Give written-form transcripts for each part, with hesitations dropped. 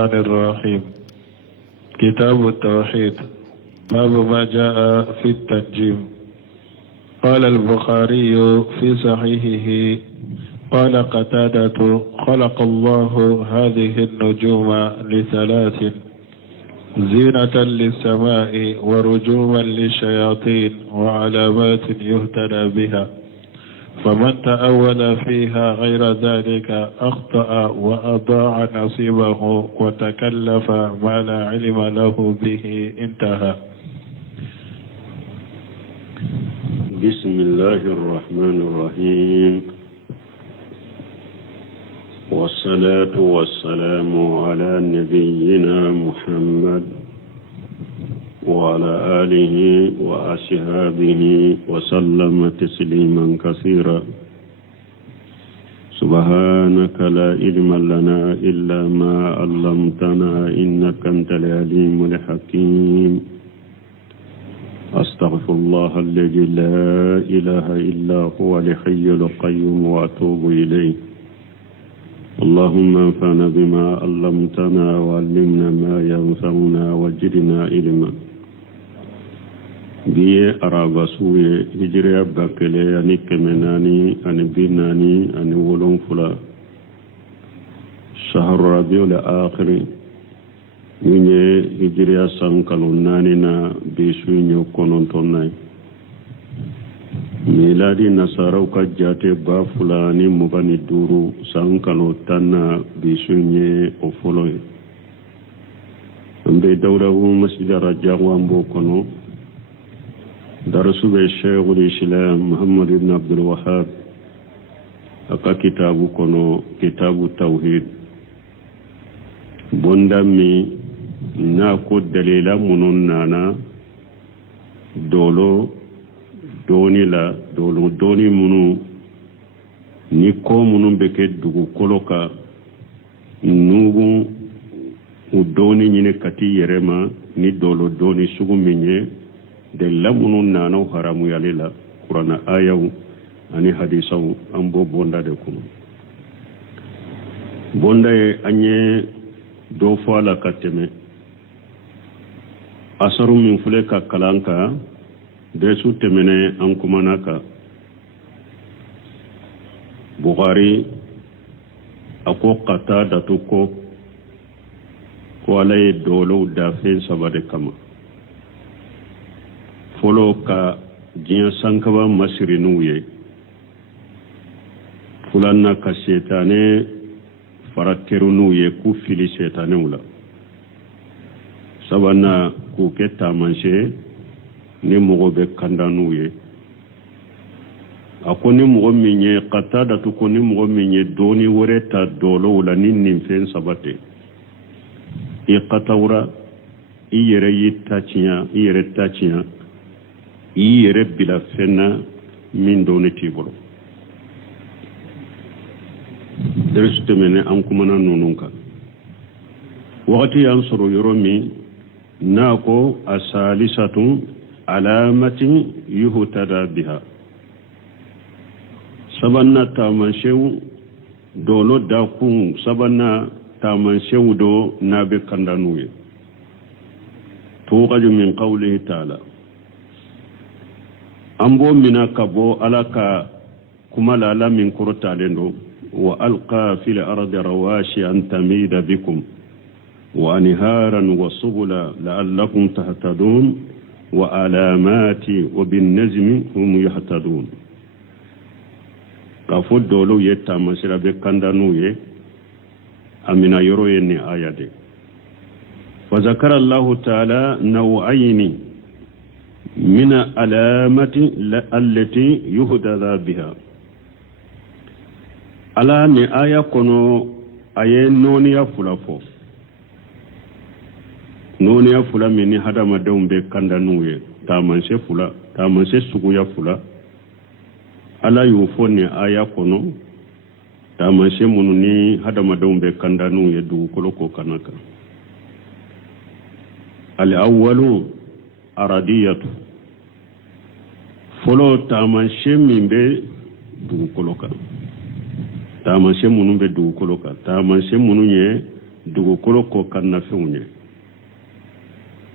الرحمن الرحيم. كتاب التوحيد. باب ما جاء في التنجيم. قال البخاري في صحيحه قال قتادة: خلق الله هذه النجوم لثلاث: زينة للسماء، ورجوما للشياطين، وعلامات يهتدى بها، فمن تأول فيها غير ذلك أخطأ وأضاع نصيبه وتكلف ما لا علم له به. انتهى. بسم الله الرحمن الرحيم، والصلاة والسلام على نبينا محمد وعلى آله وأصحابه وسلم تسليما كثيرا. سبحانك لا علم لنا إلا ما علمتنا إنك أنت العليم الحكيم. أستغفر الله الذي لا إله إلا هو الحي القيوم وأتوب إليه. اللهم انفعنا بما علمتنا وعلمنا ما ينفعنا وزدنا علما. biye araba suye hijriya bakele ani kemenani ani binani ani wolonfula shahru rabiul akhir nye hijriya sankalo nani na bisu nyo konontonnai miladi nasaraw ka jate ba fulani mugani duru sankalo tanna bisu nye ofoloye ambe dawrawu masjid rajawa mbo kono درسوا الشيخ الإسلام محمد بن عبد الوهاب أكا كتابو كنو كتاب التوحيد بندمي ناكو دليلا منون نانا دولو دوني لا دولو دوني منو نيكو منو بكي دوغو كولوكا نوغو ودوني نيني كتي يرما ني دولو دوني سوغو مني de lamunu nanaw haramu yalela qur'ana ayaw ani hadisaw ambo bonda de kuma bonda e anye do fala kateme asaru min fule ka kalanka de su temene an kuma naka Bukhari ako qata da to ko alay dolo da fe sabade kama folo ka jiya sankaba masirinu ye fulanna ka setane faraterunu ye ku fili setane wala sabana ku ketta manche ni mogo be kandanu ye akoni mogo minye qatada to koni mogo minye doni woreta dolo wala nin fen sabate e qatawra iyere yitachiya iyere tachiya iyere bila fenna min doni tibolo درست من أمكمنا نونك وقت ينصر يرمي ناكو الثالثة علامة يهتدى بها سبنا تامنشو دولو داكون سبنا تامنشو دو نابي كندانوي توقج من قوله تعالى أمبو منا كبو ألاكا كمالا لا من كرتا لندو وألقى في الأرض رواشي أن تميد بكم وأنهارا وسبلا لعلكم تهتدون وعلامات وبالنجم هم يهتدون قفود دولو يتا مسيرا بكندانوية أمنا يرويني آيات وذكر الله تعالى نوعين من علامات التي يهتدى بها ala ni aya kono aye noniya fula fo noniya fula mini hadama dawbe kandanu ye tamanse fula tamanse suguya fula ala yu fo ni aya kono tamanse munu ni hadama dawbe kandanu ye du koloko kanaka al awwalu aradiyatu folo tamanse mimbe du koloka tamanse munu be dugukolo kan tamanse munu ye dugukolo ko kanna fewne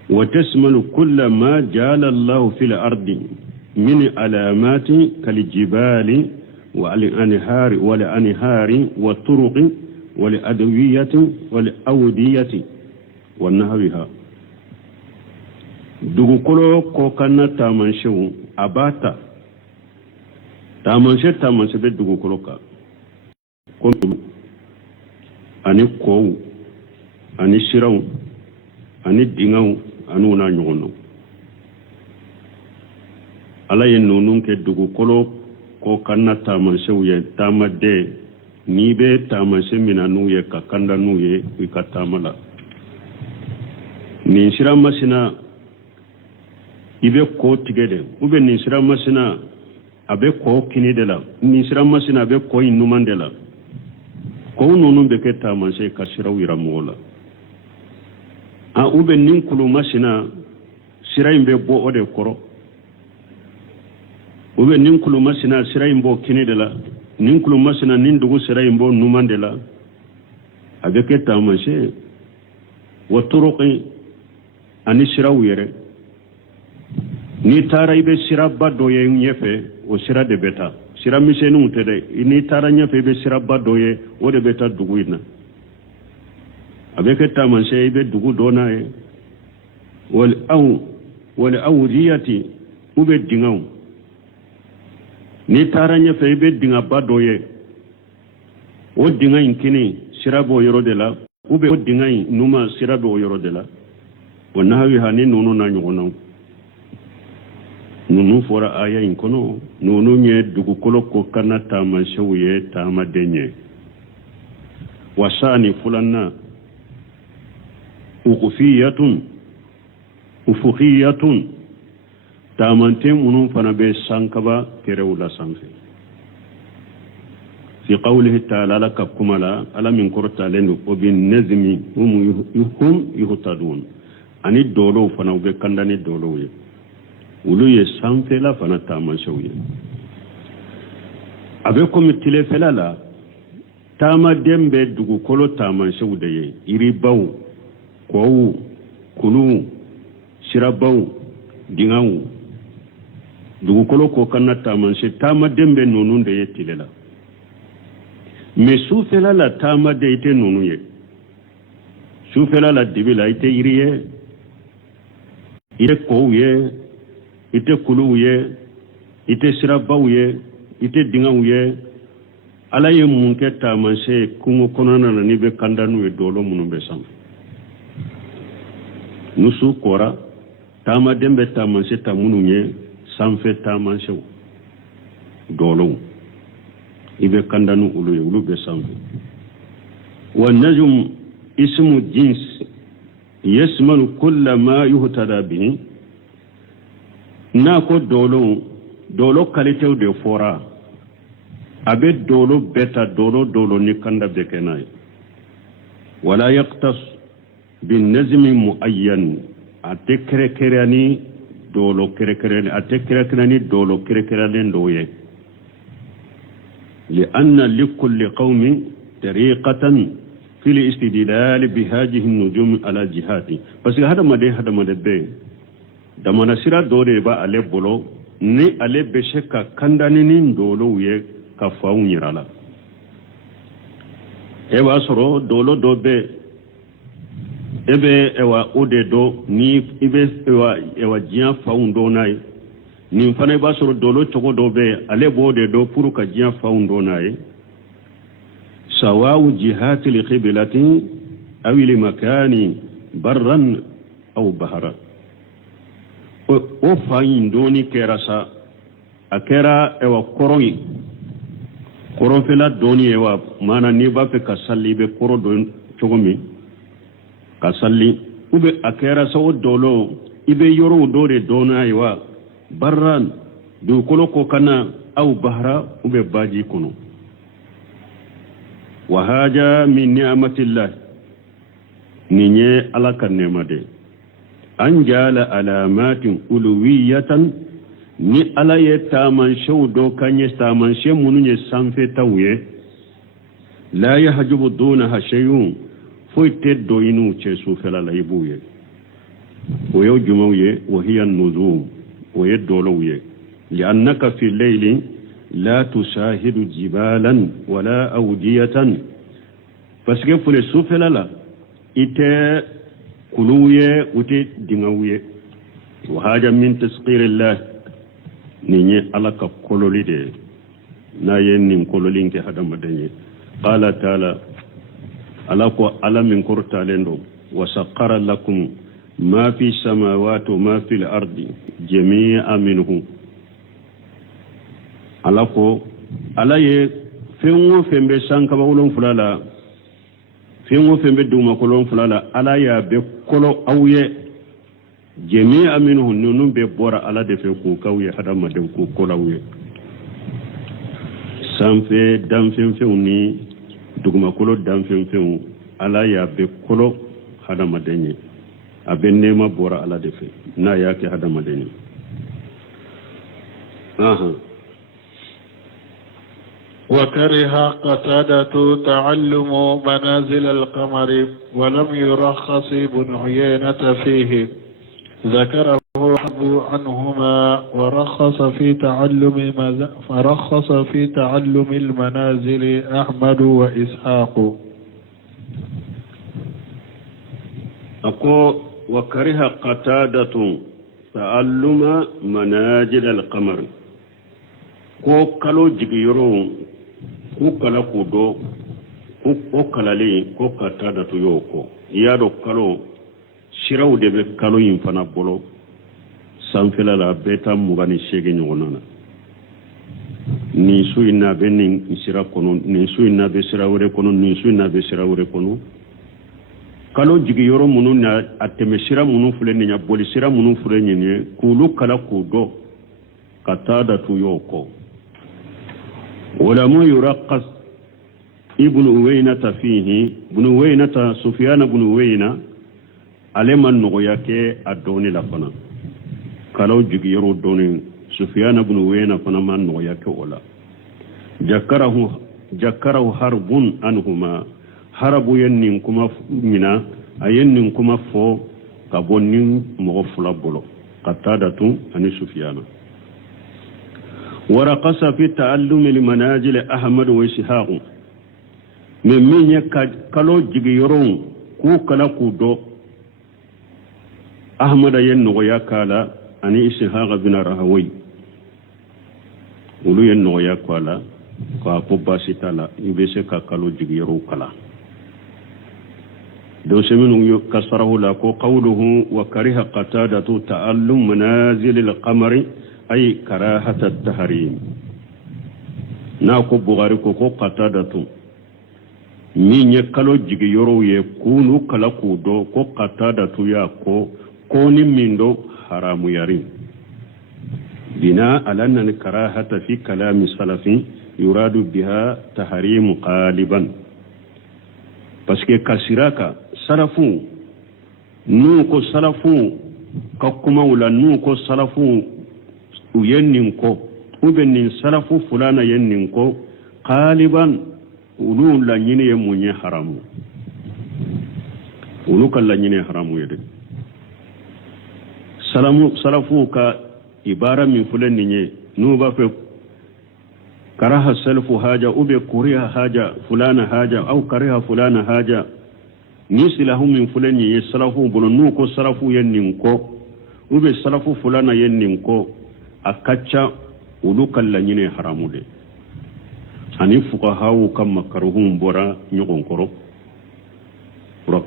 wa tasmalu kull ma ja'ala Allah fil ardi min alamati kal jibali wa al anhari wal anhari wa turuqi wal adwiyati wal awdiyati wa nahwiha dugukolo ko kanna tamanshewu abata tamanse be dugukolo ka ko ani kow ani siraw ani dingaw anu na nyono ala ye nonun ke dugukolo ko kanna tamansew ye tamade ni be tamanse minanu ye ka kanda nu ye ka tamala ni sira masina ibe ko tigede ube ni sira masina abe ko kini de la ni sira masina abe ko innuman de la ko nonu be ke tamanse ka siraw ira mola a ube nin kulu masina sira imbe bo ode koro ube nin kulu masina sira imbo kini de la nin kulu masina nin dugu sira imbo numan de la abe ke tamanse wa turuqi ani siraw yere ni tara ibe sira baddo ye nyefe o sira de beta sira misenu tede ni tara nyefe ibe sira baddo ye o de beta duguina abeke tamanse ibe dugu dona ye wal awdiyati ube dingaw ni tara nyefe ibe dinga baddo ye o dinga inkini sira bo yoro de la ube o dinga numa sira bo yoro de la wana hawi hani nono na nyogona nunu fora aya inkono nunu nye dugukolo ko kana tamanse ye tamadenye wasani fulanna ufuqiyatun tamante munun fana be sankaba kerewula sanfe fi qawlihi ta'ala lakakumala ala min korta lenu obin nazmi hum yuhtadun ani dolo fana be kandani dolo ye ulu ye sanfe la fana tamanse ye abe komi tile fela la tama dembe dugukolo tamanse de ye iri baw kowu kulu sirabaw dingaw dugukolo ko kanna tamanse tama dembe nonun de ye tile la me sufela la tama de ite nonu ye sufela la dibila ite iri ye ite kowu ye ite kulu ye ite sirabaw ye ite dingaw ye ala ye mun ke tamanse kungo konana na ni be kandanu ye dolo munu be sam nusu kora tama dembe tamanse tamunu ye sanfe tamanse dolo ibe kandanu ulu be sam wa najum ismu jins yasmalu kull ma yuhtada bihi na ko dolo qualité de fora abe dolo beta dolo ni kanda be kenay wala yaqtas bin nazmi muayyan atekrekerani dolo krekerani atekrekerani dolo krekerani doye لأن لكل قوم طريقة في الاستدلال بهذه النجوم على جهاتي بس هذا ما ده damana sira dole ba ale bolo ni ale be sheka kandani ni dolo ye ka faun yirala e ba soro dolo do be ebe ewa ode do ni ibe ewa jian faun do nai ni fana ba soro dolo chogo do be ale bo de do puru ka jian faun do nai sawawu jihati li qiblati aw li makani barran aw bahara o fayin doni kera sa akera ewa koron fela doni ewa mana ni ba fe kasalli be koro don chogomi kasalli ube akera sa o dolo ibe yoro dore dona ewa barran du kolo ko kana au bahra ube baji kuno wa haja min ni'matillah ninye alaka nemade anjala alamatin uluwiyatan ni ala ye taman shawdo kanye taman shemunye sanfe tawye la yahjubu dunaha shay'un foy teddo inu ce sufela la ibuye o yow jumawye wa hiya nuzum o yeddolowye li'annaka fi layli la tushahidu jibalan wala awdiyatan parce que fule sufela la ite kuluye uti dingawye wa haja min tasqirillah ni alaka kololide na yennin kololinke hadama danye qala ta'ala alako alamin kurtalendo wa saqqara lakum ma fi samawati wa ma fil ardi jami'an minhu alako alaye fengo fembe sanka bawlon fulala fengo fembe duma kolon fulala ala ya be kolo awye jami'an minhu nunun be bora ala de fe ku kawye hadama de ku kolawye sanfe damfen fewni duguma kolo damfen few ala ya be kolo hadama denye abe nema bora ala de fe na yake hadama denye وكره قتادة تعلم منازل القمر ولم يرخص ابن عيينة فيه ذكره حب عنهما ورخص في تعلم المنازل أحمد وإسحاق أقول وكره قتادة تعلم منازل القمر ko kalo jigiyoro ko kala kudo ko kalale ko katada to yoko yado kalo shiraw de be kalo yin fana bolo sanfela la beta mugani shege nyonana ni suina be nin sira kono ni suina be sira wore kono ni suina be sira wore kono kalo jigiyoro munu na ateme sira munu fule ni nya boli sira munu fule ni kulu kala kudo katada to yoko ولم يرقص ابن وينة فيه ابن وينة سفيان بن وينة علم النغياك الدوني لفنا كالو جيرو دوني سفيان بن وينة فنا ما النغياك ولا جكره حرب عنهما حرب ينكما منا أينكما فو كابونين مغفلا بلو قتادة عن سفيان ورقص في تعلم المنازل أحمد وإسحاق من يكالو جيرون كو كلا كودو أحمد ينغيا كالا أني إسحاق بن راهوي ولو ينغيا كالا كاكو باسيتالا يبسي كالو جيرو كالا دو سمنو كسره لكو قوله وكره قتادة تعلم منازل القمر أي كراهة التحريم ناكو بغاري كوكو قتادة مين يكالو جيجي يورو يكونو كلاكو دو كو قتادة ياكو كوني من دو حرام يرين بناء على أن الكراهة في كلام السلف يراد بها تحريم قالبا باسكي كاسيراكا سلفو نوكو سلفو كاكوما ولا نوكو سلفو yenninko ubenin salafu fulana yenninko qaliban ulu la nyine yemunye haramu ulu kala nyine haramu yede salafu ka ibara min fulani nye nuba fe karaha salafu haja ube kuriha haja fulana haja au kariha fulana haja nisilahu min fulani ye salafu bulunu ko salafu yenninko ube salafu fulana yenninko akacha ulu kala nyine haramu de ani fuqahawu kam makruhum bora nyogon koro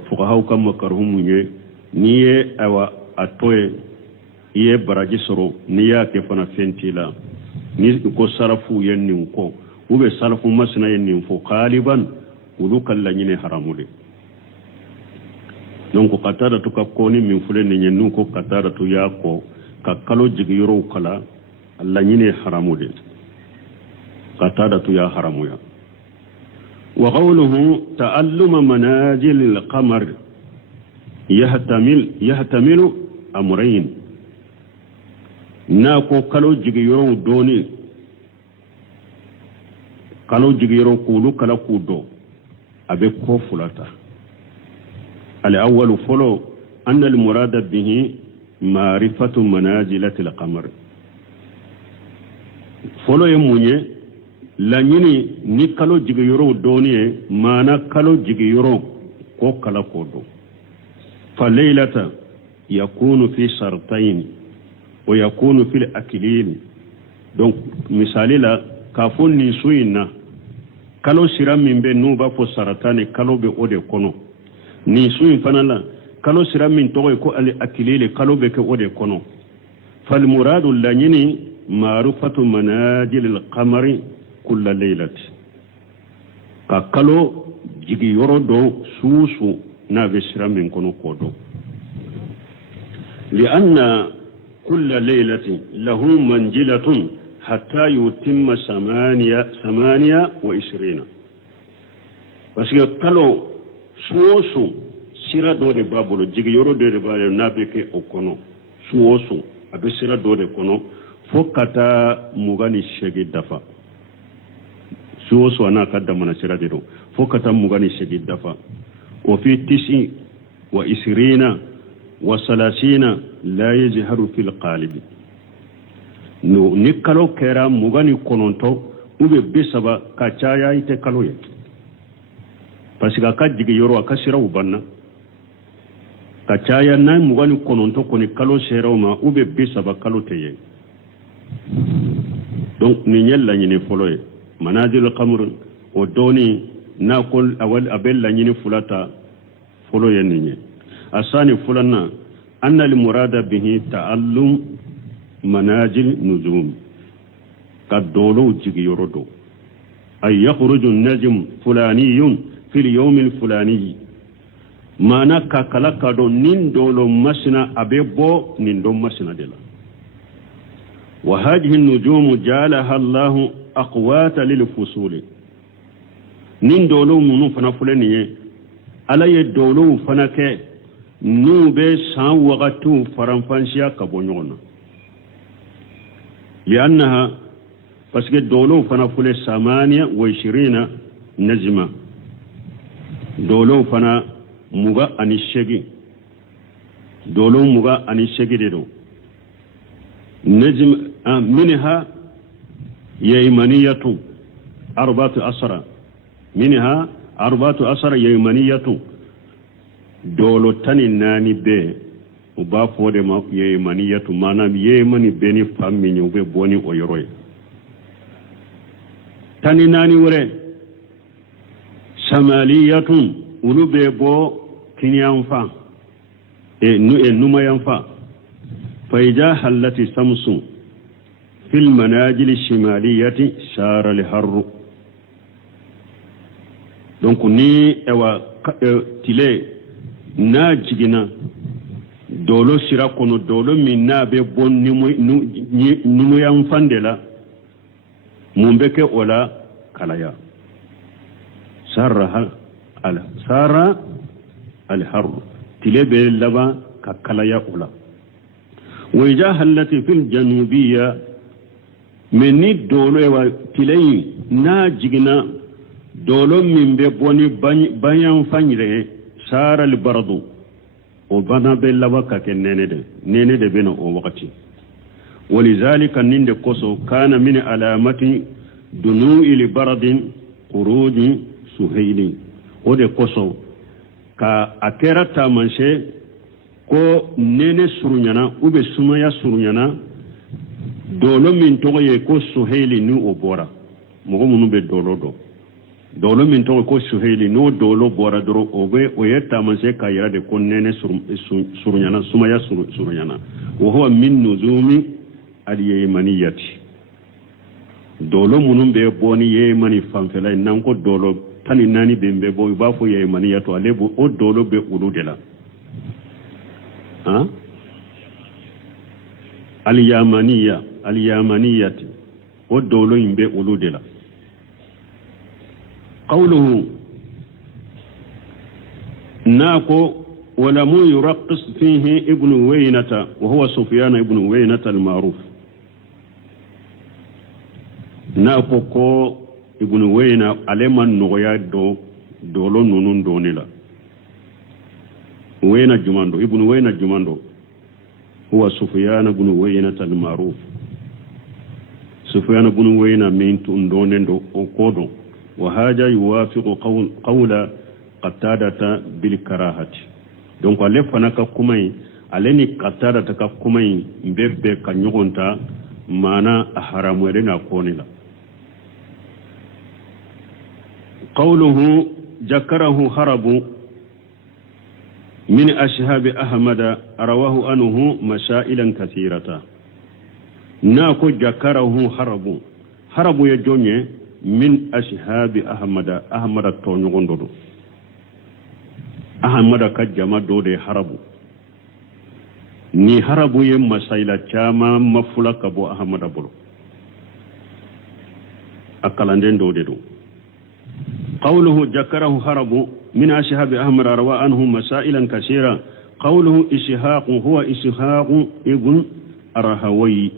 fuqahawu kam makruhum nye niye awa atoye iye baraji soro niya ke fana fentila ni ko sarafu yennin ko ube sarafu masna yennin fo qaliban ulu kala nyine haramu de donc qatada to kapkoni min fuleni nyennu ko qatada to yako ka kalo jigiro kala alla nyine haramu de qatada to ya haramu ya wa qawluhu ta'alluma manazil al-qamar yahtamilu amrayn na ko kalo jigiro doni kalo jigiro kulu kala kudo abe ko fulata الأول فلو أن المراد به معرفة منازلة القمر فلو يموني لانيني نكالو جيغيرو دوني مانا كالو جيغيرو كو كلا كودو فليلة يكون في شرطين ويكون في الأكلين donc misali la kafo ni suina kalo sira min be nuba fo saratane kalo be ode kono ni suin fanala kalo sira min togo ko al akilile kalo be ke ode kono fal muradu lanyini ma'rifatu manajil al qamari kull laylati ka kalo jigi yoro do susu na be sira min kono kodo li anna kull laylati lahu manjilatun حتى يتم 28 parce que kalo suosu sira do de babolo jigi yoro de babalo nabeke okono suosu abe sira do de kono fokata mugani shegi dafa suosu ana kadda mana sira de do fokata mugani shegi dafa wa fi 29 wa 30 la yajharu fil qalibi no ni kalo kera mugani kononto ube bisaba ka caya ite kalo ye parce que ka jigi yoro akashira ubanna ka caya na mugani kononto koni kalo shera ma ube bisaba kalo teye donc ni nyella nyine foloye manajil qamr o doni na kol awal abella nyine fulata foloye ninye asani fulana anna al murada bihi ta'allum مناجل نجوم قد دولو جيجي يردو أي يخرج النجم فلاني في اليوم الفلاني ما نكا كلاكا دو نين دولو مسنا أبيبو نين دو مسنا دلا وهذه النجوم جعلها الله أقوات للفصول نين دولو منو فنا فلاني على يدولو فنك نوبي سان وغتو فرنفانشيا كبونيونا لأنها parce que dolo fana fule 28 najma dolo fana muga ani shegi dolo muga ani shegi dedo najm minha yaymaniyatu 14 minha 14 yaymaniyatu dolo tani nani be uba fode ma yaymaniyatu manam yaymani beni fammi nyube boni oyoroy tani nani wure shamaliyatun ulube bo kinyanfa numayanfa فإذا حلت الشمس في المناجل الشمالية شار الحر donc ni ewa tile na jigina dolo sira kono dolo minna be bon numu yan fandela mumbeke ola kalaya sarra al har tile be laba ka kalaya ola وإذا التي في الجنوبية من دولو تلي ناجنا دولو من بوني بيان فنجره سار البرد وبنا باللوكا كنينه بين وقتي ولذلك نند كوسو كان من علامات دنو البرد خروج سهيل ودي كوسو كا اكرتا منشه ko nene surunyana ube sumaya surunyana dolo min togo ye ko suheli ni obora mogo munu be dolo min togo ko suheli no dolo bora doro obe oyeta manse kayira de ko nene surunyana sumaya surunyana wa huwa min nuzumi al yaymaniyati dolo munu be boni yaymani famfela nan ko dolo tani nani be bo ba fo yaymaniyatu alebo o dolo be uludela اليمنية والدولة ينبئ ولودلا قوله ناكو ولم يرقص فيه ابن وينة وهو سفيان ابن وينة المعروف ناكو كو ابن وينة علما نغيا دولو نونون دونلا وين الجماندو ابن وين الجماندو هو سفيان بن وينة المعروف سفيان بن وينة من تندونندو وقودو وهذا يوافق قول قتادة بالكراهة donc ale fana ka kumai ale ni qatada ta ka kumai mbebbe ka nyogonta mana haramu rena konila qawluhu jakarahu harabu من أشهاب أحمد رواه أنه مسائلا كثيرة ناكو جكره حرب يجوني من أشهاب أحمد التونيغون دودو أحمد كجمع دودي حرب ni harabu ye masaila chama mafula kabo Ahmad bolo akalanden dode do قوله ذكره هرب من أشهاب أحمد روى عنه مسائلا كثيرة قوله إسحاق هو إسحاق ابن أرهوي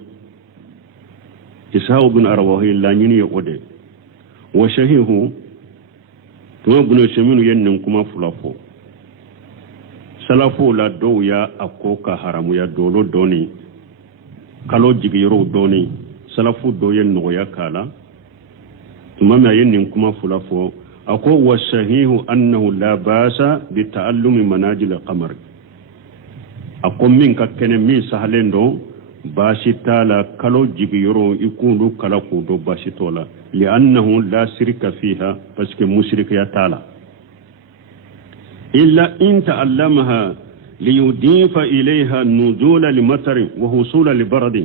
إسحاق بن أرهوي لا يني ودي وشهيه ثم ابن سمين ينكما فلافو سلافو لا دو يا أكوكا حرام يا دولو دوني كالو جيرو دوني سلافو دو ينو يا كالا ثم ما ينكما فلافو أقول والصحيح أنه لا باس بتعلم منازل القمر أقول منك كن من سهلين دو باشي تالا كالو جيرو يكونوا كلا كودو باشي تولا لأنه لا شرك فيها بس كمشرك يا تالا إلا إن تعلمها ليضيف إليها نزول لمطر وحصول لبرد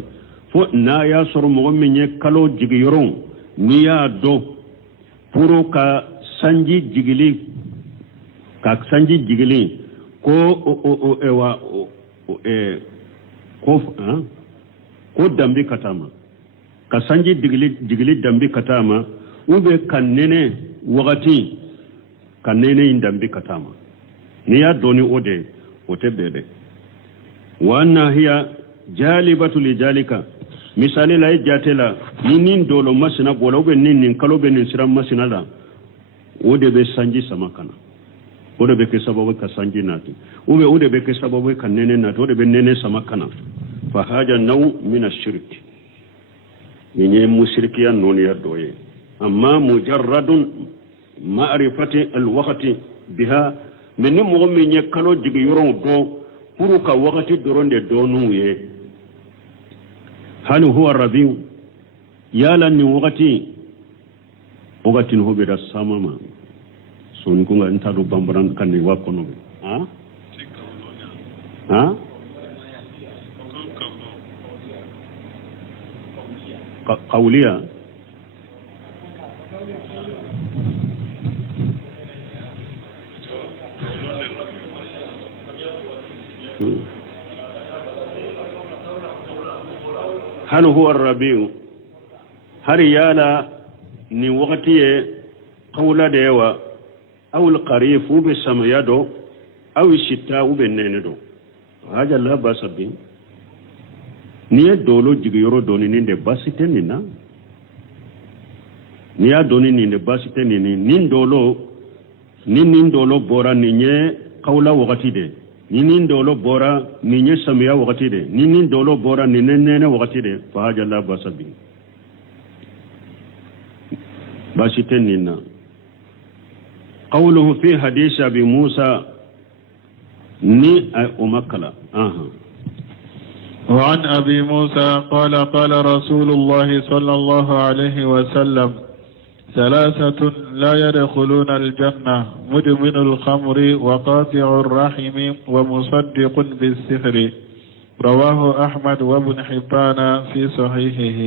فنا ياسر مؤمن كالو جيرو نيا دو puro ka sanji jigili ko dambi katama ka sanji jigili dambi katama ube kanene wakati kanene indambi katama ni ya doni ode ote bebe wa anna hiya jalibatu lijalika misali la jatela nin dolo masina bola ube nin kalo be nin siram masina la ode be sanji samakana ode be ke sababu ka sanji nati ode be ke sababu ka nene nati ode be nene samakana fa haja naw min ash-shirk ni mushrikiya non ya doye amma mujarradun ma'rifati al-waqti biha min mu'min kalo jigi yoron do puru ka waqti doronde donu ye هل هو الربيع يا لن وقتي هو بدا سامما سونكو انت دو بامبران كان واكونو ها قوليا هل هو الربيع هل يالا ni wakati ye qawla dewa aw al-qarif ube samayado aw shita ube nenedo haja la basabi ni dolo jigiro doni ninde basite nina ni ya doni ninde basite nini nin dolo bora ninye qawla wakati de nin dolo bora ninye samaya wakati de nin dolo bora ninene wakati de fa haja la basabi باشتننا قوله في حديث أبي موسى ني أمكلا وعن أبي موسى قال قال رسول الله صلى الله عليه وسلم ثلاثة لا يدخلون الجنة مدمن الخمر وقاطع الرحم ومصدق بالسحر رواه أحمد وابن حبان في صحيحه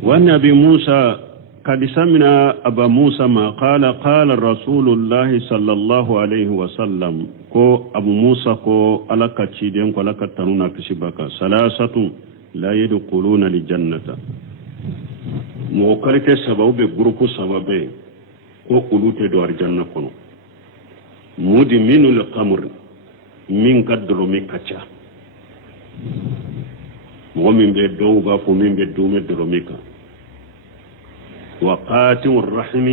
وأن أبي موسى قد سمنا أبا موسى ما قال رسول الله صلى الله عليه وسلم كو أبو موسى كو ألك تشيدين كو ألك تنونا كشبكا ثلاثة لا يدخلون الجنة موكالك سبب بغروك سبب كو قلوت دوار جنة كنو مدمن القمر من قدر مكتا ومن بدوغا فمن بدوم دروميكا وقاتم الرحم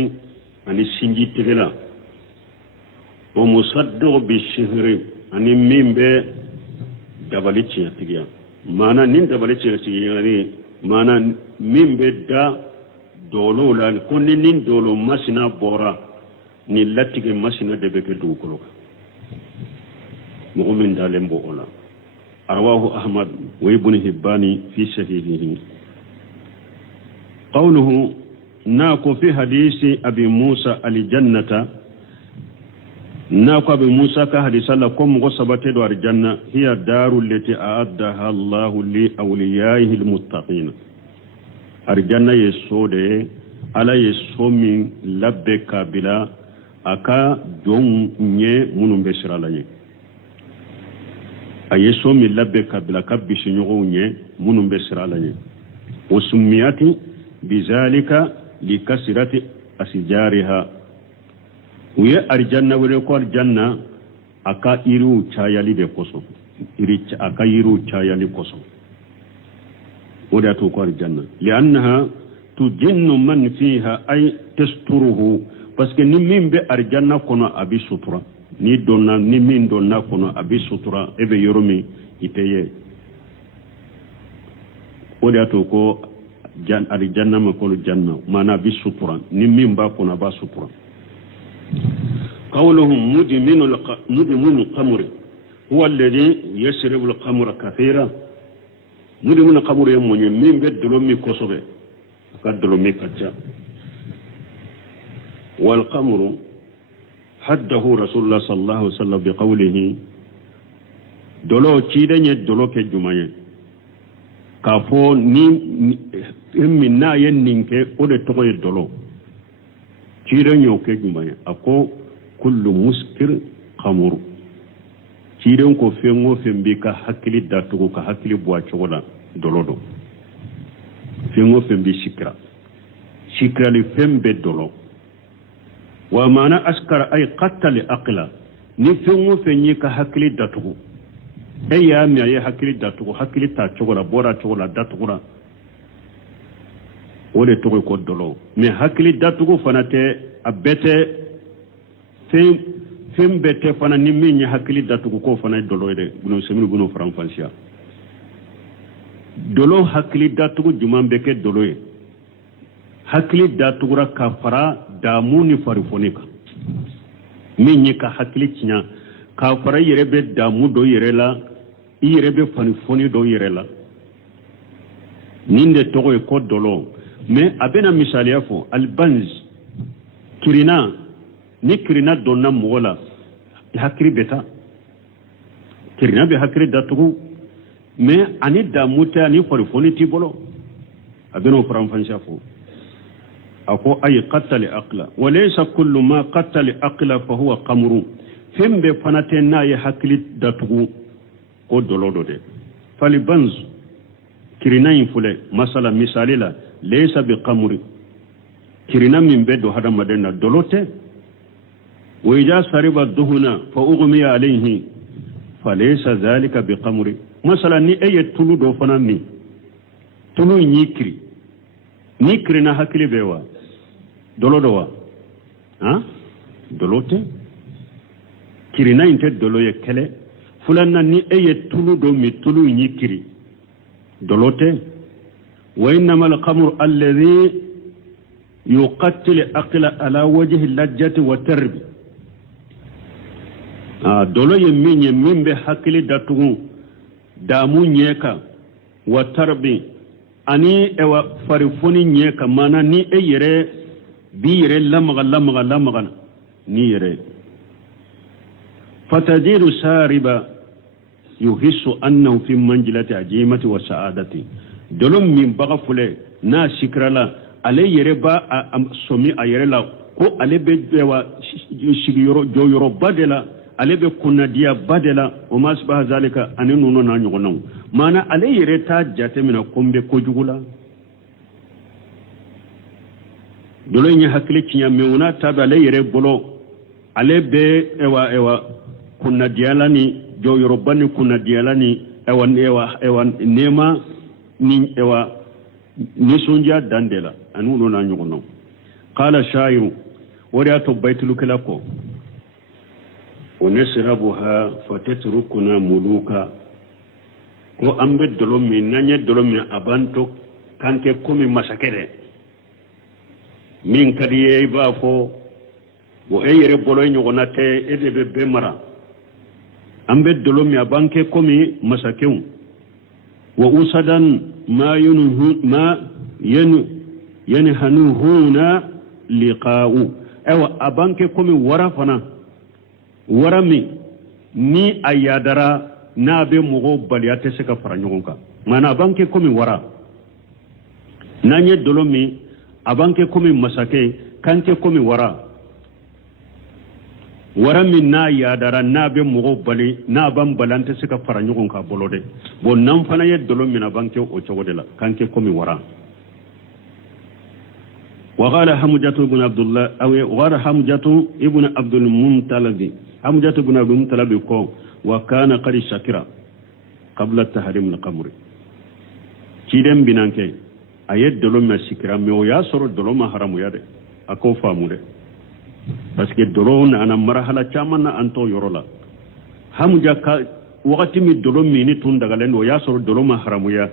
عن السنجي تغلا ومصدق بالشهر أني مين به دبلتشي تجيا مانا نين دبلتشي تجيا مانا مين به دا دولو لان كون نين دولو مسنا بورا نلتك مسنا دبك دوكلو مؤمن دالم بولا رواه أحمد وابن هباني في صحيحه قوله ناكو في حديث أبي موسى الجنة ناكو أبي موسى كحديث لكم غصبت دوار الجنة هي الدار التي أعدها الله لأوليائه المتقين الجنة يسود على يسومي لبك بلا أكا جون ني منم بسر عليه أيسومي لبك بلا كبش نغوني منم بسر عليه وسميات بذلك لكسرة أشجارها ويا الجنة ولكل الجنة أكا إيرو تشايالي بكوسو أكا إيرو تشايالي كوسو ولا تقول الجنة لأنها تجن من فيها أي تستره بس كن مين بأرجنة كنا أبي سطرة ni donna ni min donna kono abi sutura ebe yoromi iteye o da to ko jan ari janna ma ko janna mana bi sutura ni min ba kono ba sutura qawluhum mudminu qamr huwa alladhi yashrabu al-qamra kathira mudminu qamr yamoni min be dolomi kosobe ka dolomi kacha wal qamru حده رسول الله صلى الله عليه وسلم بقوله دولو تشيدني دولو كجمعي كافو ني منا ينينك اود توي دولو تشيدني كجمعي اكو كل مسكر خمر تشيدن كو فيمو فيمبي كا حكلي داتو كا حكلي بواچو ولا دولو دو فيمو فيمبي شكرا لي فيمبي دولو ومعنى أسكر أي قتل أقلا نفهمو فيني كحكلي داتو أي أمي أي حكلي داتو حكلي تاتشوغلا بورا تشوغلا داتوغلا ولي توغي كود دولو مي حكلي داتو فناتي أبتي فين بتي فنا نمي حكلي داتو كو فنا دولو يدي بنو سمينو بنو فرانفانسيا دولو حكلي داتو جمان بكي دولو يدي hakili datugura ka fara damuni farifonika min yi ka hakili cinya ka fara yere be damu do yere la yere be farifoni do yere la ninde togo ko dolo mais abena misaliya fo albanz kirina ni kirina donna mola hakiri beta kirina be hakiri datugu mais ani damuta ni farifoni ti bolo abeno faranfansa fo أكو أي قتل أقلا وليس كل ما قتل أقلا فهو قمر فين بفنتنا يحكي داتو قد دولودو دي فالبنز كرينين فلي مثلا مثالي لا ليس بقمر كرينا من بدو هذا مدينة دولوتي وإذا سرب الدهن فأغمي عليه فليس ذلك بقمر مثلا ني أي تلو دو فنامي تلو نيكري نيكري نا حكي بيوا dolodowa ha dolote kirina inte dolo ye kele fulanna ni eye tulu do mi tulu ni kiri dolote wa innama al-qamru alladhi yuqattil aqla ala wajhi al-lajjati wa tarb dolo ye min be hakili datugu damu nyeka wa tarbi ani ewa farifoni nyeka mana ni eyere بير لمغا نيري فتدير ساربا يحس أنه في منجلة عجيمة وسعادة دلوم من بغفلة نا شكرا علي يربا سمي أيرلا كو علي بجوا شغيرو جو يرو بدلا علي بكنا ديا بدلا وما سبه ذلك أنه نونو نانيغنو مانا علي يرتا جاتمنا كومبي كوجولا dolo nya hakili kinya meuna tabe ale yere bolo ale be ewa kunna dialani jo yorobani kunna dialani ewa nema ni ewa nisonja dandela anu no na nyugo qala shairu wari ato baytul kalako ونشربها فتتركنا ملوكا ko ambe dolomi nanye dolomi abanto kanke komi masakere min kadiye ba fo wo eyere bolo nyogona te edebe be mara ambe dolomi abanke komi masakew wa usadan ma yanhanuhuna liqa'u ewa abanke komi wara fana warami ni ayadara na be mogo baliyate se ka fara ɲɔgɔn kan mana abanke komi wara nanye dolomi abanke komi masake kanke komi wara min na yadara na be mogo bali na ban balante se ka fara ɲɔgɔn kan bolo de bon nan fana ye dolomi na banke o cogo de la kanke komi wara وقال حمجة بن عبد الله أو وقال حمجة ابن عبد الممتلب حمجة بن عبد الممتلب يقول وكان قد شكر قبل التحريم القمر كيدم بنانك أيد دلوم شكرا ميو ياسر دلوم حرام يده أكو فاموده بس كدلون أنا مرحلة كمان أنتو يرولا حمجة وقت مي دلوم ميني تون دغالين وياسر دلوم حرام يا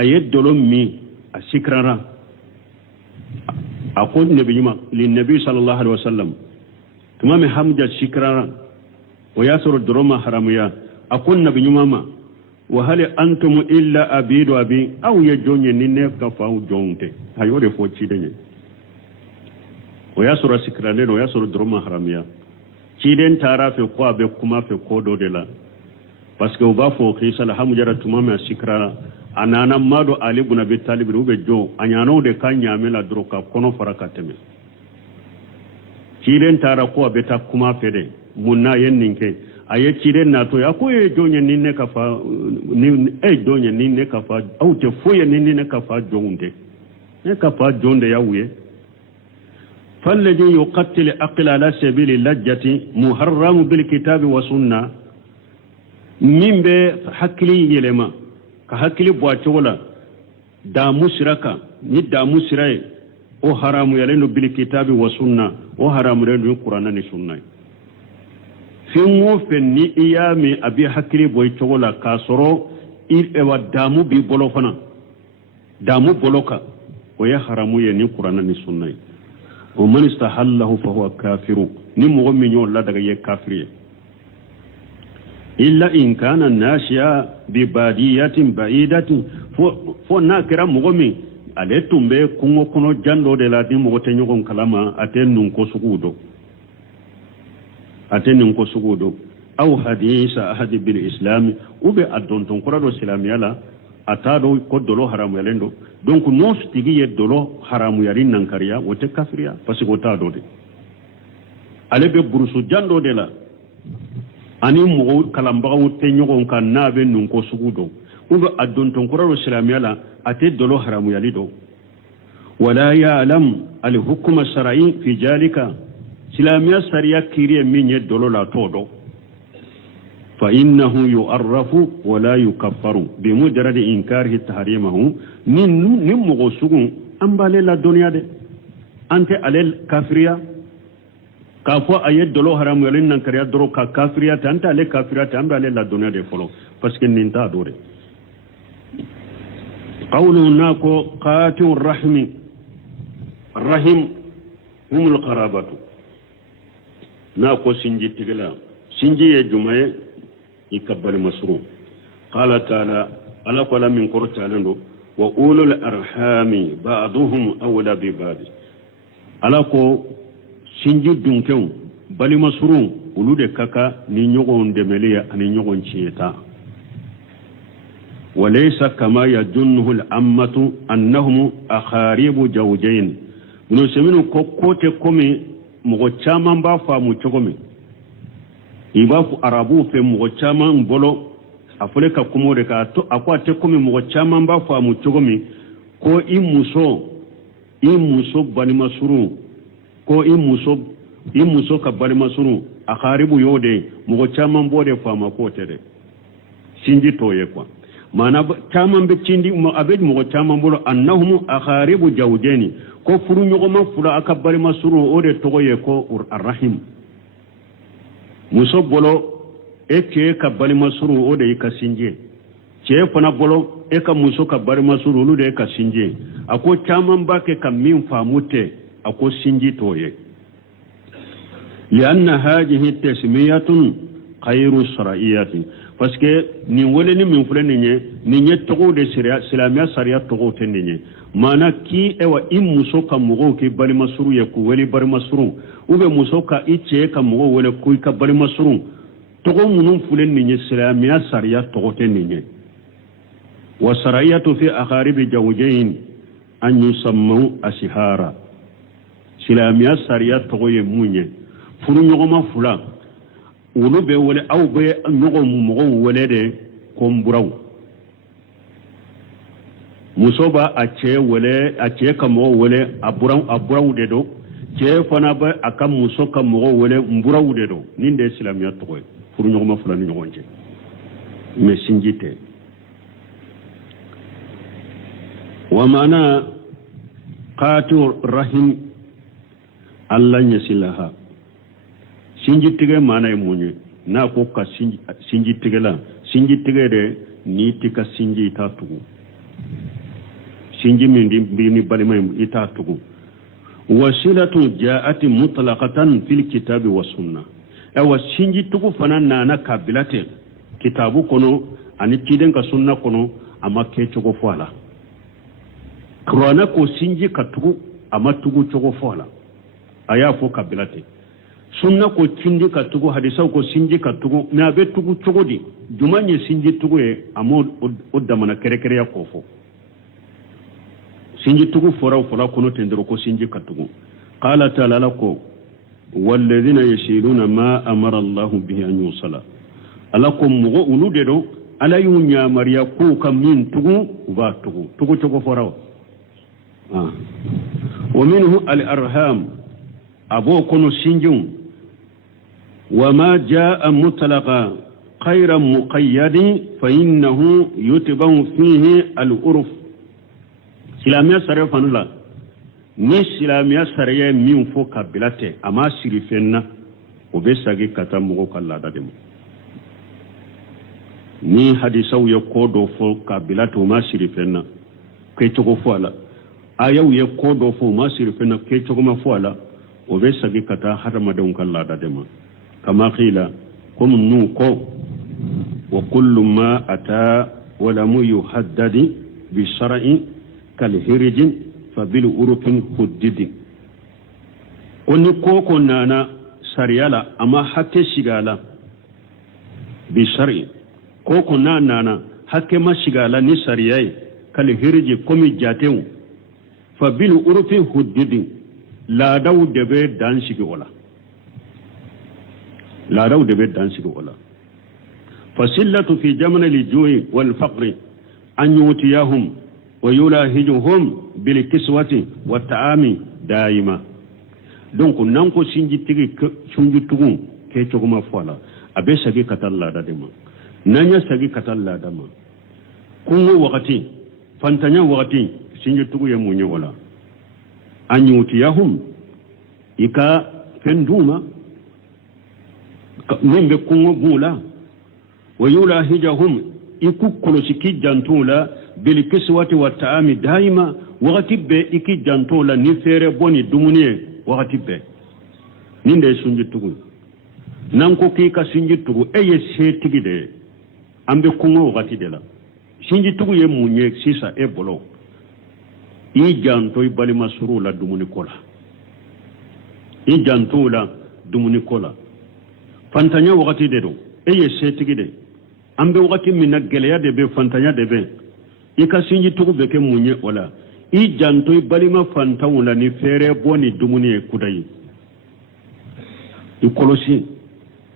أيد دلوم مي الشكرا أقول للنبي صلى الله عليه وسلم تمام حمجة شكرا وياسر الدروما حراميا أقول نبي ماما وهل أنتم إلا أبيد أبي أو يجوني نينك كفاو جونتي هايوري فوتشي دني وياسر السكرانين وياسر الدروما حراميا تشيدين تارا في قوة بكما في قودو دلا باسكو بافو خيسا لحمجة تمام شكرا anana mado ali ibn abi talib rube jo anyano de kanya mela droka kono faraka teme ciren tara ko beta kuma fede munna yenninke aye ciren na to akoye jonye ninne kafa ni jonye ninne kafa awte foye ninne kafa jonde ne kafa jonde yawe فالذي يقتل أقل على سبيل اللجة محرم بالكتاب والسنة من بحكلي يلما كحكلي بواتولا دامو سركا ني دامو سراي او حرام يلنو بالكتاب والسنة او حرام يلنو القرآن والسنة في موفني إيامي أبي حكلي بواتولا كاسرو إل إوا دامو بي بولوفنا دامو بولوكا ويا حرام يلنو القرآن والسنة ومن استحله فهو كافر نمو من يقول لا دغه كافر الا ان كان ناشئا بباديه بعيده فناكرا مغمي عليتم به كونو كونو جاندو de la di mo tenyo kon kalama atenun ko sugudo aw hadisa ahad bil islam ube adon ton korado islamiyala atado ko dolo haram yalendo donc non stigi ye dolo haram yarin nan kariya wote kafriya parce que ta do de ale be burusu jando de la ani mo kalamba wote nyogon kan nabe nun ko sugudo ube adon ton korado islamiyala ate dolo haram yalido wala ya'lam al hukm shar'i fi jalika islamiyya sariya kiriye min ye dolo la todo فإنه يعرف ولا يكفر بمجرد إنكاره تحريمه نمغو سوغن أمبالي لا دنيا دي أنت على الكافرية كافو أيد دلو حرام يلين ننكريا درو كافرية أنت على الكافرية أمبالي لا دنيا دي فلو فسكن ننتا دوري قوله ناكو قاتل الرحم الرحم هم القرابة ناكو سنجي تغلا سنجي يجمعي يكبر مسرور قال تعالى ألا قال من قرط على وأولو الأرحام بعضهم أولى ببعض ألا قو سنجي دونكو بل مسرور ولود كاكا نينيغون دمليا نينيغون شيطا وليس كما يجنه الأمة أنهم أخاريب جوجين نسمينو كوكوتي كومي مغوشاما بافا مچوكومي ibafu arabu fe mo chama mbolo afule ka kumore ka to akwa te komi mo chama mba fa mu chogomi ko imuso bani masuru ko imuso ka bani masuru akharibu yode mo chama mbode fa ma ko tere sinji toye kwa mana chama mbe chindi mo abed mo chama mbolo annahum akharibu jawjeni ko furu nyogoma fura akabari masuru ode togoye ko arrahim muso bolo e ke ka balima suru o de ka sinje ce fana bolo e ka muso ka balima suru lu de ka sinje ako caman ba ke ka min famute ako sinji toye lianna hadhihi tasmiyatun khayru shar'iyyati parce que ni wole ni min fulani ni nye togo de islamia sariya togo tenni mana ki ewa muso ka mugo ki balima suru ye ku weli balima suru ube muso ka ice ka mugo wele ku ka balima suru togo munun fulani ni islamia sariya togo tenni wa shar'iyyatu fi aqarib zawjayn an yusammu ashihara islamia sariya togo ye munye furu nyogoma fula ulu be wele aw be nogo mugo wele de komburaw musoba a ce ka mogo wele aburaw de do ce fana ba aka muso ka mogo wele mburaw de do nin de islamiya togo furu nogo ma fula ni nogo nje me sinjite wa mana qatu rahim alla nyasilaha sinji tige mana e munye na ko ka sinji tige la sinji tige de ni tika sinji ta tugu sinji min ni balima ita tugu wasilatu ja'at mutlaqatan fil kitabi was sunnah awa sinji tugu fana na kabilate kitabu kono ani kiden ka sunna kono ama ke chogo fala qur'ana ko sinji ka tugu ama tugu chogo fala aya fo kabilate sunna ko cindi ka tugu hadisa ko sinji ka tugu na be tugu chogodi jumanye sinji tugu e amo odamana kere ya kofo sinji tugu fora kono tendero ko sinji ka tugu qala ta'ala lako walladhina yashiluna ma amara Allah bihi an yusala alakum mugo ulude do ala yunya mariya ko kam min tugu ba tugu chogo fora wa minhu al arham abo kono sinjum وما جاء مطلقا خير مقيد فإنه يتبع فيه العرف سلامية سرية فنلا ni سلامية سرية من فوق بلاته أما سريفنا وبساقي كتامو كالله دادم ni hadisau ya kodo fo kabilatu ma sirifena ke chogo foala ayaw ya kodo fo ma sirifena ke chogo ma foala obesagi kata harama don kala dadema كما قيل قم نوكو وكل ما أتى ولم يحدد بالشرع كالهرج فبالعرف حدد ونكوكو نانا سريالا أما حتى شغالا بالشرع كوكو نانا حتى ما شغالا نسرياي كالهرج كمي جاتيو فبالعرف حدد لا دو دبي دانشي ولا لا رو دبت دانسك ولا فسلة في جمن الجوع والفقر أن يؤتيهم ويلاهجهم بالكسوة والطعام دائما donc nanko sinji tigi sunji tugun ke choguma fola abe sagi katalla dadema nanya sagi katalla dama kungo wakati fantanya wakati sinji tugu ya munye wala an yutiyahum ika fenduma min be kungo bula wa yulahijahum ikukkulo siki jantula bil kiswati wa ta'ami daima wakati be iki jantula ni fere boni dumuniye wakati be ninde sunji tugu nanko ki ka sinji tugu eye setigi de ambe kungo wakati de la sinji tugu ye munye sisa e bolo i janto i balima suru la dumuni kola i janto la dumuni kola fantanya wakati de do eye setigi de ambe wakati mina geleya de be fantanya de be i ka sinji tugu be ke munye wala i janto i balima fantawula ni fere boni dumuni kudayi i kolosi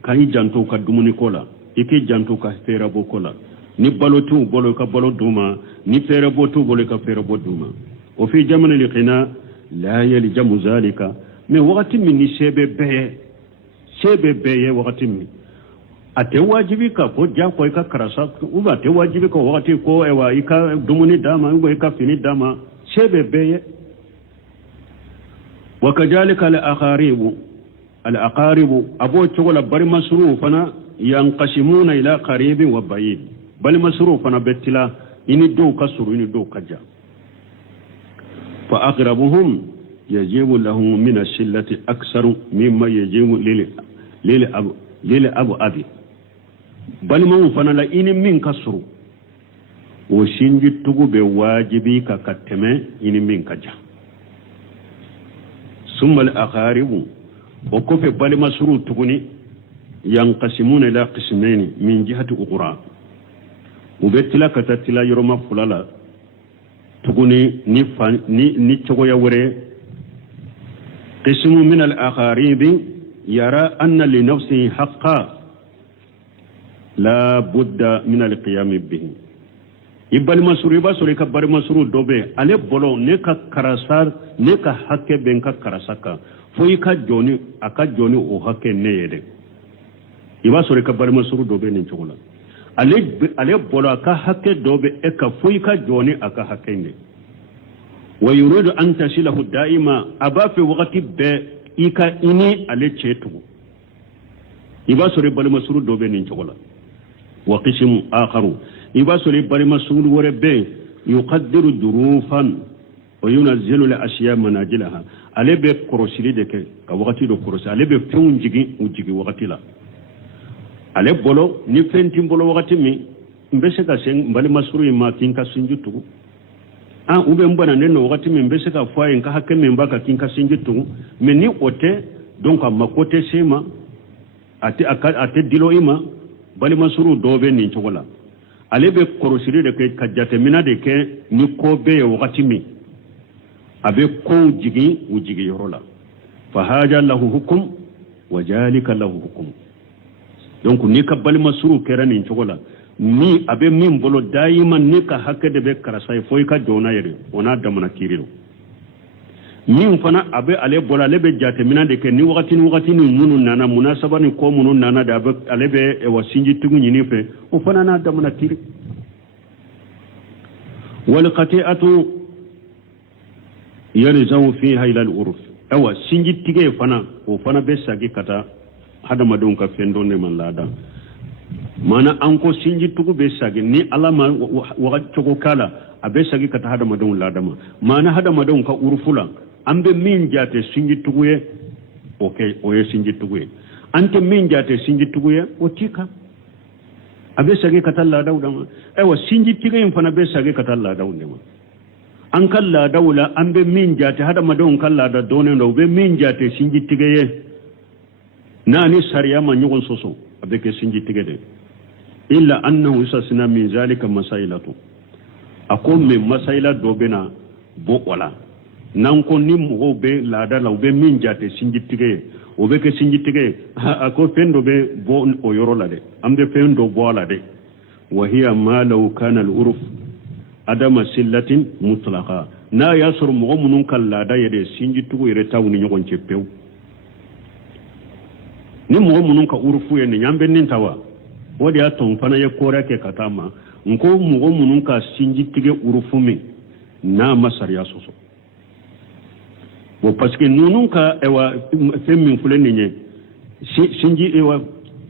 ka i janto ka dumuni kola i ki janto ka fere bo kola ni balotu bolo ka balo duma ni fere bo tu bolo ka fere bo duma o fi jamana liqina la yaljamu zalika me wakati min ni sebe beye wakati min ate wajibi ka ko ja ko ka karasa uba te wajibi ko wakati ko ewa ika dumuni dama uba ika fini dama sebe beye wakadhalika al-aqaribu الأقارب أبو تقول بر مصروفنا ينقسمون إلى قريب وبعيد بل مصروفنا بتلا إن دو كسر إن دو كجا فأقربهم يجيب له من الشلة أكثر مما يجيب للأب أبي بل ما فنا لا إن من كسر وشنجي تقو بواجبي ككتمة إن من كجا ثم الأقارب وكف بل مسرور تقني ينقسمون إلى قسمين من جهة أخرى وبتلا كتتلا يرمى فلالا تقني نتشغو يوري قسم من الأقارب يرى أن لنفسه حقا لا بد من القيام به ibal masuru ba sore ka bar masuru dobe ale bolo ne ka karasar ne ka hakke ben ka karasaka foi ka joni aka joni o hakke ne yede iba sore ka bar masuru dobe nin chola ale bolo aka hakke dobe e ka foi ka joni aka hakke ne wa yuridu an tasilahu daima aba fi waqti be ika ini ale chetu iba sore bar masuru dobe nin chola wa qism akharu iba sore bari masul wore be yuqaddiru durufan wa yunazzilu al ashiya manajilaha ale be korosiri de ke ka wakati do korosi ale be fun jigi wakati la ale bolo ni fenti bolo wakati mi mbese ka sen bali masuru ma kinka sinjutu ube mbana neno wakati mi mbese ka fwa en ka hakke mi mbaka kinka sinjutu me ni ote donc makote sema ate dilo ima bali masuru dobe ni chokola ale be korosiri de ke kajate mina de ke ni ko be wakati mi abe ko jigi yorola fa haja lahu hukum wa jalika lahu hukum donc ni ka bal masuru kerani chogola ni abe min bolo daima ni ka hakke de be karasay foy ka jona yere ona damana kiriro min fana abe ale bola ale be jate mina de ke ni wakati ni munu nana munasaba ni ko munu nana da abe ale be wasinji tugu ni fe o fana na damana kiri wal qati'atu yarzaw fiha ila al urf awa sinji tige fana o fana be sagi kata hada madon ka fendo ne man lada mana anko sinji tugu be sagi ni alama wakati to kala abe sagi kata hada madon lada mana hada madon ka urfula ambe min jate sinji tuguye okay oye sinji tuguye ante min jate sinji tuguye otika abe sage katalla dawdama ewa sinji tigayin fana be sage katalla dawdama an kalla dawla ambe min jate hada madon kalla da done no be min jate sinji tigaye nani sariya ma nyugon soso abe ke sinji tigade illa annahu yusasna min zalika masailatu akom me masaila dobena bo wala nan ko ni mo be laada law be min jate sinji tige o be ke sinji tige ako fendo be bo o yoro la de ambe fendo bo la de wa hiya ma law kana al urf adama sillatin mutlaqa na yasur mo munun kal laada yede sinji tugo yere tawni nyogon ceppew ni mo munun ka urfu yen nyambe nin tawa wodi aton fana ye kora ke katama nko mo munun ka sinji tige urfu mi na masar ya soso bo parce que nunun ka ewa femmin fulen ninye sinji ewa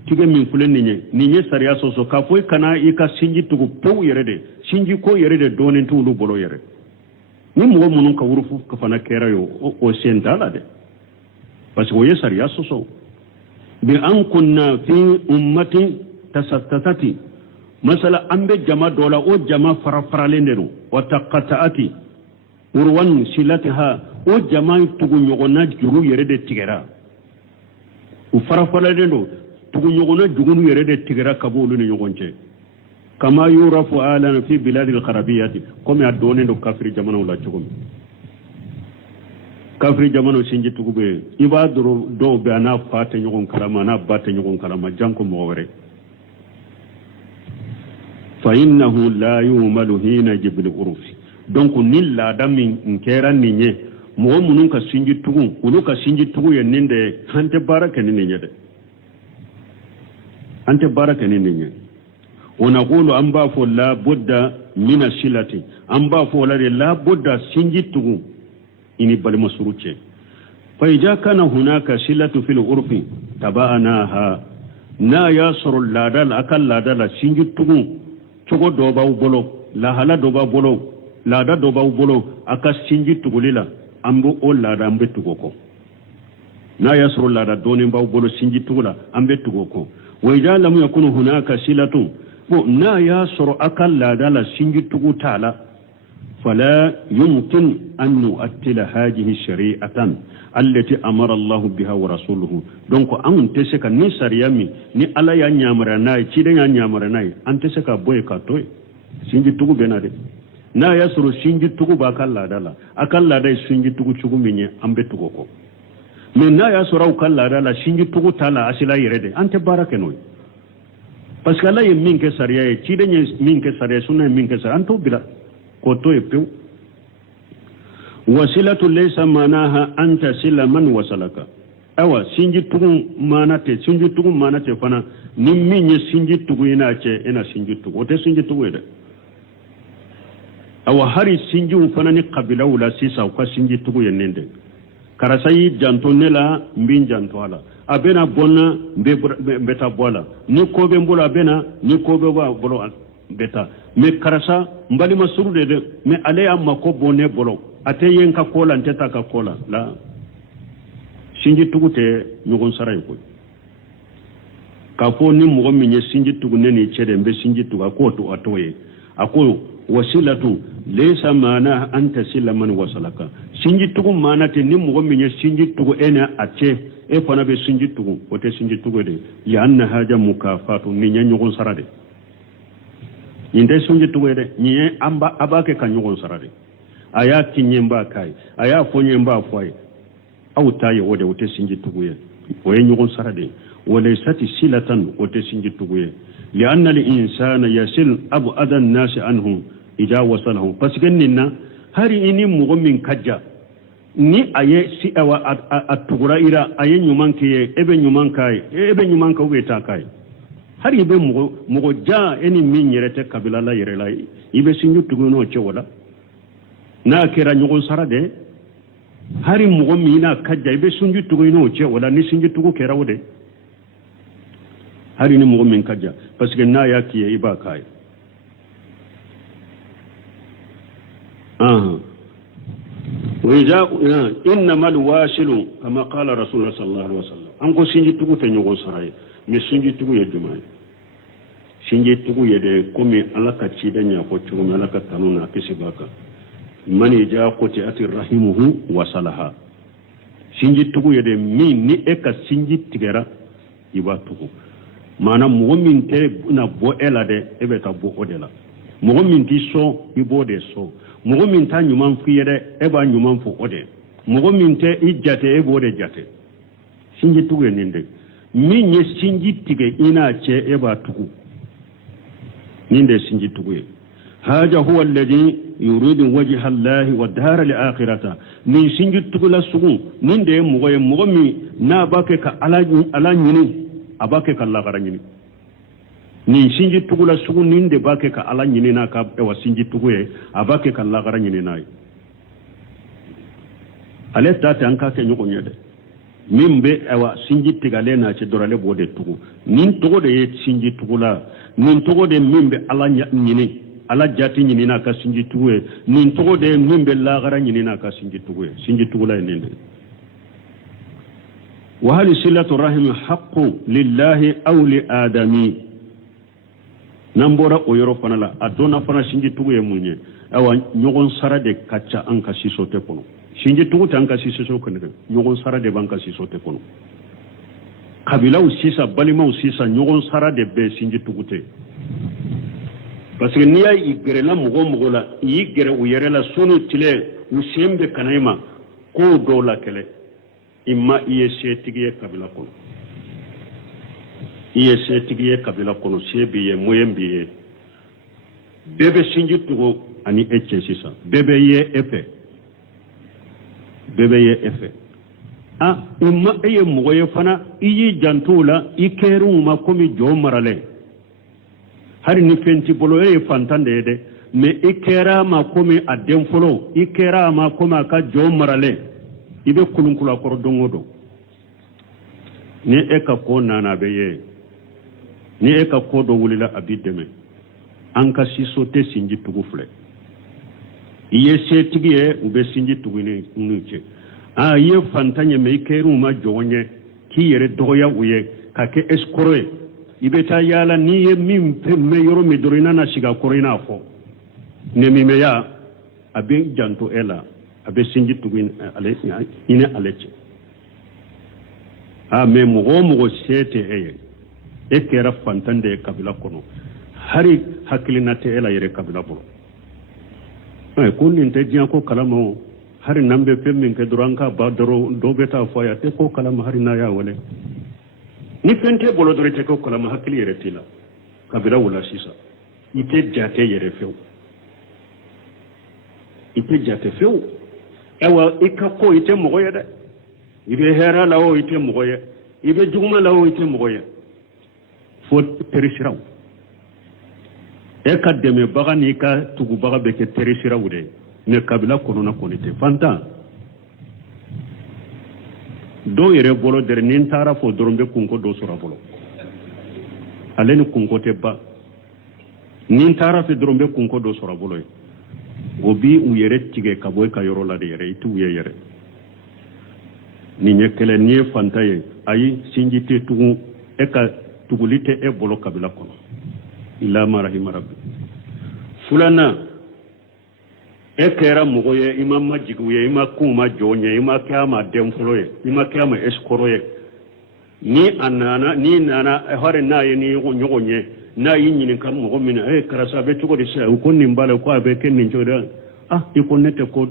tige min fulen ninye sariya soso ka foy kana ika sinji tugu pew yere de sinji ko yere de donen tulu bolo yere ni mo munun ka urufu ka fana kera yo o sentala de parce que o sariya soso bi an kunna fi ummati tasattatati masala ambe jama dola o jama farafaralendero wa taqataati urwan silataha o jama tugu nyogona juru yere de tigera u farafaralendo tugu nyogona jugunu yere de tigera kabulu ni nyogonche kama yurafu alana fi bilad al-qarabiyati comme adone do kafri jamana wala jugum kafri jamano sinji tugube ibadru do be ana fate nyogon kalama na bate nyogon kalama janko mo wore fa innahu la yumalu hina jibil uruf donc nilla damin nkera ninye mo munun ka sinji tugu ulu ka sinji tugu yeninde hante baraka ninye de ante baraka ninye ونقول أنبا فلا بد من الشلة أنبا فلا لا بد سنجي تغو إني بالمسروتة فإذا كان هناك صلة في العرف تبعناها نا ياسر اللادال أكل لادال سنجي تغو تغو دوباو بولو لا هلا دوباو بولو لادا دوباو بولو أكا سنجي تغوليلا أمبو أول لادا أمبي تغوكو نا ياسر اللادا دوني باو بولو سنجي تغولا أمبي تغوكو وإذا لم يكن هناك صلة نا ياسر أكل لادال سنجي تغو تالا فلا يمكن أن نؤتل هذه الشريعة التي أمر الله بها ورسوله دونك أن تسك ني سريامي ني ألا ينيامرناي تشيدن ينيامرناي أن تسك بوي كاتوي سينجي توغو بنادي نا يسر سينجي توغو باكالا دالا أكالا داي سينجي توغو توغو ميني أمبي توغوكو من نا يسر أو كالا دالا سينجي توغو تالا أسلا يريدي أنت باركنوي parce que Allah ye min ke sariya ye ciden ye min ke sariya sunna ye min ke sariya anto bila koto ye pew wasilatu laysa manaha anta sila man wasalaka awa sinji tugun manate fana ni min ye sinji tugu ina ce ina sinji tugu ote sinji tugu de awa hari sinji fana ni qabila wala sisa ko sinji tugu ye nende karasayi janto nela mbin janto ala abena bonna beta bola ni kobe mbolo abena ni kobe ba bolo beta me karasa mbali masuru de me ale amma ko bonne bolo ate yen ka kola nteta ka kola la sinji tugute nyugon saray ko ka fo ni mo mi nye sinji tugne ni cede mbe sinji tuga ko to atoye ako wasilatu laysa mana anta silaman wasalaka sinji tugu mana te ni mo mi nye sinji tugu ena ace e fana be sinji tugu wote sinji tugu de ya anna haja mukafatu ni nya nyugon sarade inde sinji tugu de ni amba abake ka nyugon sarade aya kinyemba kai aya fonyemba foi au taye wode wote sinji tugu ye oye nyugon sarade wala sati silatan wote sinji tugu ye li anna al insana yasil abu adan nas anhu ija wasalahu pasgenninna hari ini mu'min kajja ni aye si awa atugura ira aye nyumanke ebe nyumanka ubeta kai hari ibe mugo ja eni min yerete kabila la yerela ibe sinju tuguno chewola na kera nyugo sarade hari mugo mina kajja ibe sinju tuguno chewola ni sinju tugu kera wode hari ni mugo min kajja parce que na yaki iba kai وإذا إنما الواصل كما قال رسول الله صلى الله عليه وسلم أنكو سنجي تقو تنيغو سراي مي سنجي تقو يجمعي سنجي تقو يدي كومي على كتشيدن يقو تشومي على كتانونا كسباكا من جاء قتئت رحمه وصلها سنجي تقو يدي مي ني إكا سنجي تغيرا يبا تقو مانا مؤمن تي نبو إلا دي إبتا بو أدلا مؤمن تي سو يبو دي سو mogo min ta nyuman fiyede e ba nyuman fo ode mogo min te ijjate e bode jate sinji tugu ninde min ye sinji tige ina ce e ba tugu ninde sinji tugu haja huwa alladhi yuridu wajha allahi wa dara li akhirata min sinji tugu la sugu ninde mogo mi na bake ka ala nyini abake ka la garanyini ni sinji tugula sugu ninde bake ka ala nyini na ka ewa sinji tuguye abake ka lagara nyini nai ale tata anka ke nyugo nyede mimbe ewa sinji tigale na che dorale bode tugu nin tugo de sinji tugula nin tugo de mimbe ala nyini ala jati nyini na ka sinji tuguye nin tugo de mimbe lagara nyini na ka sinji tugula ninde wa hal silatu rahim haqqu lillahi aw li adami nambora o yoro fana la adona fana sinji tugu ye munye awa nyogon sara de kacha anka sisote kono sinji tugu tanka sisote kono nyogon sara de banka sisote kono kabila usisa balima usisa nyogon sara de be sinji tugu te parce que niya igere la mugo la igere uyere la sunu tile usembe kanaima ko do la kele imma iye setigiye kabila kono iye setigiye kabila kono sebiye moyembiye bebe sinji tugo ani eche sisa bebe ye efe umma eye moye fana iyi jantula ikeru ma komi jo marale hari ni fenti bolo eye fantande de me ikera ma komi adem folo ikera ma komi aka jo marale ibe kulunkula koro dongo do ni e ka ko nana be ye ni e ka ko do wulila abideme an ka siso te sinji tugu fle iye setigi ye ube sinji tugu ni nuche a ye fantanye me keru ma jonye ki yere doya uye ka ke eskoroe ibe ta yala ni ye mim pe me yoro me dorina na shiga korina fo ne mi me ya abe janto ela abe sinji tugu ale ine aleche a me mugo sete eye e kera fantande kabila kono hari hakkilinate ela yere kabila bolo ay kunnin te jiya ko kalamo hari nambe pemmin ke duranka ba doro do beta foya te ko kalama hari na ya wale ni fente bolo dore te ko kalama hakkili yere tila kabila wala sisa ite jate yere few ite jate few ewa ikako ite mogoye de ibe hera lawo ite mogoye ibe jugma lawo ite mogoye fo terishiraw e ka deme baga ni ka tugu baga be ke terishiraw de ne kabila kono na konite fanta do yere bolo der nin tara fo dorombe kunko do sura bolo aleni kunko te ba nin tara fe dorombe kunko do sura bolo obi u yere tige kaboy ka yoro la de yere itu yere ni nyekele ni fantaye ayi sinjite tugu e ka tugulite e bolo kabila kono illa ma rahima rabbi fulana e kera mugoye imam majiguye ima kuma jonye ima kama demfoloye ima kama eskoroye ni anana ni nana hore naye ni nyogonye na yinyini kam mugo mina e karasa be tugo de sa ko nimbale ko abe ken ni joda iko nete ko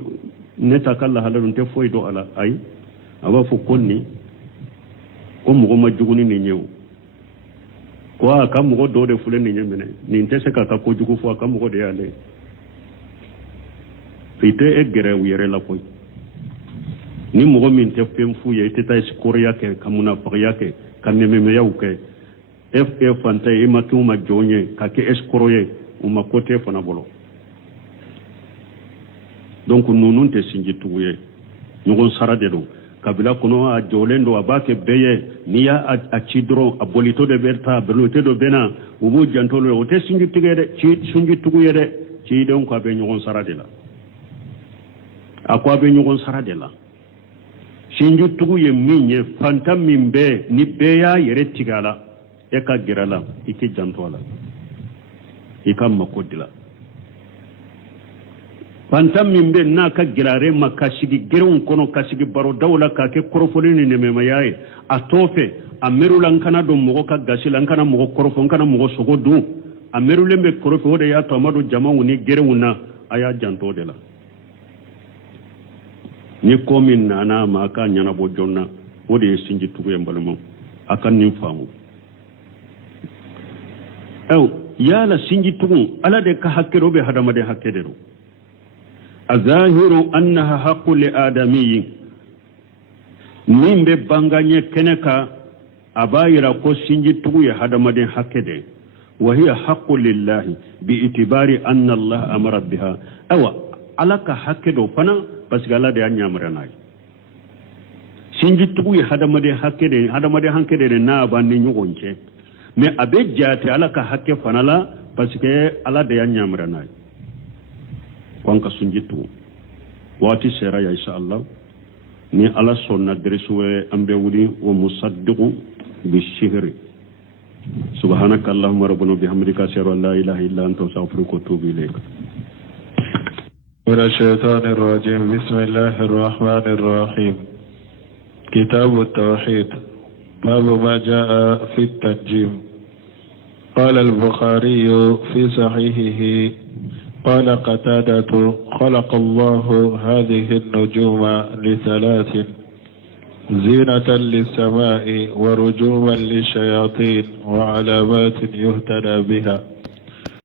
neta kala halalun te foido ala ay aba fu konni ko mugo majuguni ni nyew ko aka mugo do de fule ni nyemene ni ntese ka ko jugu fu aka mugo de yale fite e gere wiyere la koy ni mugo min te pem fu ye te tay skoria ke kamuna faria ke kaneme me yawke f fanta e matuma jonye ka ke eskoroye uma kote fona bolo donc nunun te sinji tuye ngon sarade do kabila kono a jolendo abake beye niya a chidro a bolito de berta belote do bena ubu jantolo o te sinji tigede sinji tuye de ci don ko be ngon sarade la akwa be ngon sarade la sinji tuye minye fanta mimbe ni beya yere tigala e ka girala iki jantola ikam makodila fantam mimbe na ka girare makashigi gerun kono kashigi baro dawla ka ke korfolini ne mema yae atofe amerulan kana do mogo ka gashilan kana mogo korfon kana mogo sogodu amerule me korfo de ya to amado jama'u ni geruna aya janto de la ni komin nana ma ka nyana bo jonna wode sinji tugo embalmo akan nim famu yala sinji tugun ala de ka hakkero be hadama de hakkedero azahiru annaha haqqu li adamiyyin nimbe banganye keneka abayira ko sinji tugu ya hadama de hakkede wa hiya haqqu lillahi bi itibari anna allah amara biha alaka hakkedo fana pasgala de anyamra nay sinji tugu ya hadama de hakkede na banni nyugonche mais abe jate ala ka hakke fanala parce que ala de nyamra nay konka sunjitu wati sera ya insha Allah ni ala sonna dresuwe ambe wudi wa musaddiqu bi shihri subhanaka allahumma rabbana bihamdika ashhadu an la ilaha illa anta astaghfiruka wa atubu ilayk من الشيطان الرجيم بسم الله الرحمن الرحيم كتاب التوحيد باب ما جاء في التنجيم قال البخاري في صحيحه قال قتادة خلق الله هذه النجوم لثلاث زينة للسماء ورجوما للشياطين وعلامات يهتدى بها